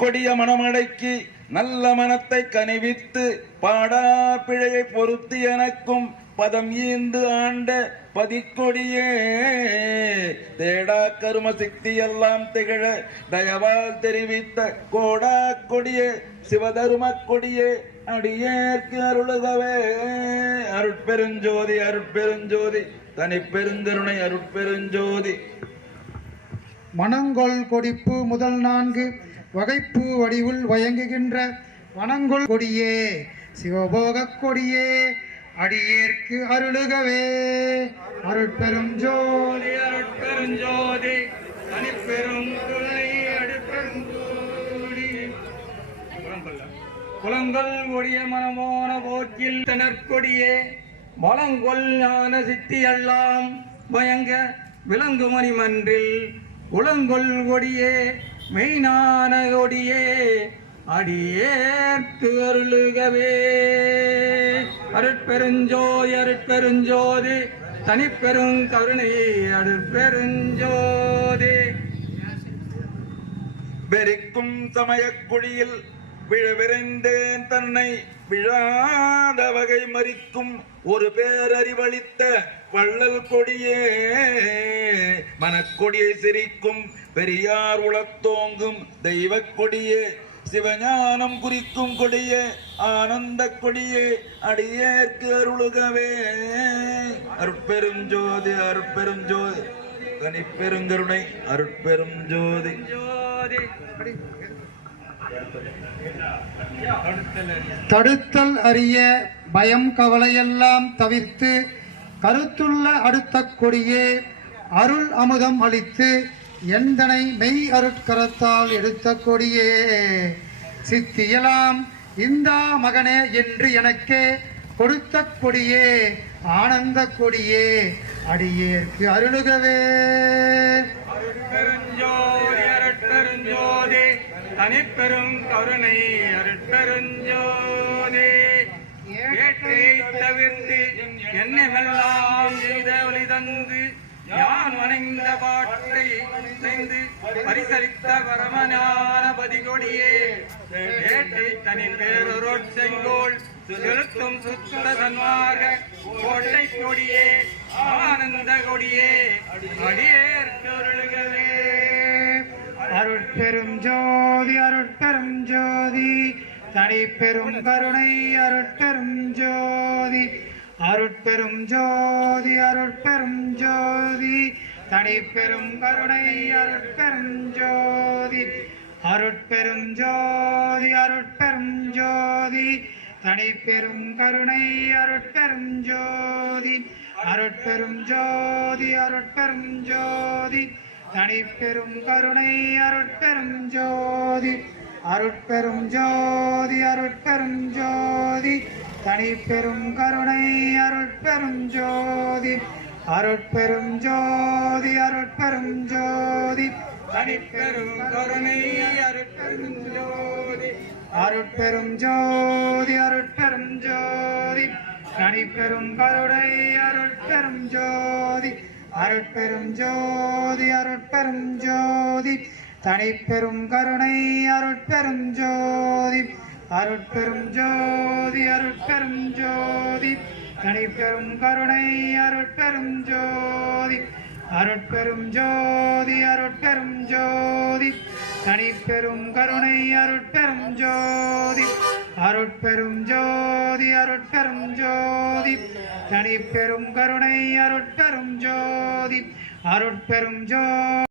கொடிய மனமடக்கி நல்ல மனத்தை கனிவித்து பாடா பிழையை பொறுத்து எனக்கும் பதம் ஈந்து ஆண்ட பதிக்கொடியே தேடா கரும சக்தி எல்லாம் திகழ தயவால் தெரிவித்த கோடா கொடியே சிவதரும கொடியே அடியேற்கு அருளுகவே. அருட்பெருஞ்சோதி அருட்பெருஞ்சோதி தனிப்பெருங்கருணை அருட்பெருஞ்சோதி. மணங்கொள் கொடிப்பு முதல் 4 வகைப்பு வடிவுள் வயங்குகின்ற வனங்கொள் கொடியே சிவபோக கொடியே அடியேற்கு அருளுகவே. அருட்பெரும் ஜோதி அருட்பெருஞ்சோதி தனிப்பெரும் கருணை அருட்பெருஞ்சோதி. குளங்கொள் கொடிய மனமோன போக்கில் தனற்கொடியே வளங்கொள் ஞான சித்தியெல்லாம் பயங்க விலங்கு மணிமன்றில் உளங்கொள் கொடியே மெய்ஞான கொடியே அடியேற்கு அருளுகவே. அருட்பெருஞ்சோதி அருட்பெருஞ்சோதி தனிப்பெரும் கருணை அருட்பெருஞ்சோதி. வெறிக்கும் சமயக்குழியில் விழவிரைந்தேன் தன்னை விழாத வகை மறிக்கும் ஒரு பேரறிவளித்த வள்ளல் கொடியே மனக்கொடியை சிரிக்கும் பெரியார் உளத்தோங்கும் தெய்வ கொடியே சிவஞானம் குறிக்கும் கொடியே ஆனந்த கொடியே அடியேற்கு அருளுகவே. அருட்பெரும் ஜோதி அருட்பெரும் ஜோதி தனிப்பெருங்கருணை அருட்பெரும் ஜோதி. தடுத்தல் அறிய பயம் கவலையெல்லாம் தவிர்த்து கருத்துள்ள அடுத்த கொடியே அருள் அமுதம் அளித்து எந்தனை மெய் அருட்கரத்தால் எடுத்த கொடியே சித்தியலாம் இந்தா மகனே என்று எனக்கே கொடுத்த கொடியே ஆனந்த கொடியே அடியேற்கு அருளுகவே. அருட்பெருஞ்சோதி அருட்பெருஞ்சோதி தனிப்பெரும் கருணை அருட்பெருஞ்சோதி. ஏற்றை தவிர்த்து என்னெல்லாம் செய்த ஒளி தந்து யான் வணங்கின பாட்டை செய்து பரிசளித்த பரமஞான பதிகொடியே ஏற்றை தனி பேரொரு செங்கோல் செலுத்தும் சுத்த சன்மார்க கோட்டை கொடியே ஆனந்த கொடியே அடியேற்கு அருளுகவே. அருட்பெரும் ஜோதி அருட்பெரும் ஜோதி தனிப்பெரும் கருணை அருட்பெரும் ஜோதி. அருட்பெரும் ஜோதி அருட்பெரும் ஜோதி தனிப்பெரும் கருணை அருட்பெரும் ஜோதி. அருட்பெரும் ஜோதி அருட்பெரும் ஜோதி தனிப்பெரும் கருணை அருட்பெரும் ஜோதி. அருட்பெரும் ஜோதி அருட்பெரும் ஜோதி தனிப்பெரும் கருணை அருட்பெரும் ஜோதி. அருட்பெரும் ஜோதி அருட்பெரும் ஜோதி தனிப்பெரும் கருணை அருட்பெரும் ஜோதி. அருட்பெரும் ஜோதி அருட்பெரும் ஜோதி தனிப்பெரும் கருணை அருட்பெரும் ஜோதி. அருட்பெரும் ஜோதி அருட்பெரும் ஜோதி தனிப்பெரும் கருணை அருட்பெரும் ஜோதி. அருட்பெரும் ஜோதி அருட்பெரும் ஜோதி தனிப்பெரும் கருணை அருட்பெரும் ஜோதி. அருட்பெரும் ஜோதி அருட்பெரும் ஜோதி தனிப்பெரும் கருணை அருட்பெரும் ஜோதி. அருட்பெரும் ஜோதி அருட்பெரும் ஜோதி தனிப்பெரும் கருணை அருட்பெரும் ஜோதி. அருட்பெரும் ஜோதி அருட்பெரும் ஜோதி தனிப்பெரும் கருணை அருட்பெரும் ஜோதி. அருட்பெரும் ஜோதி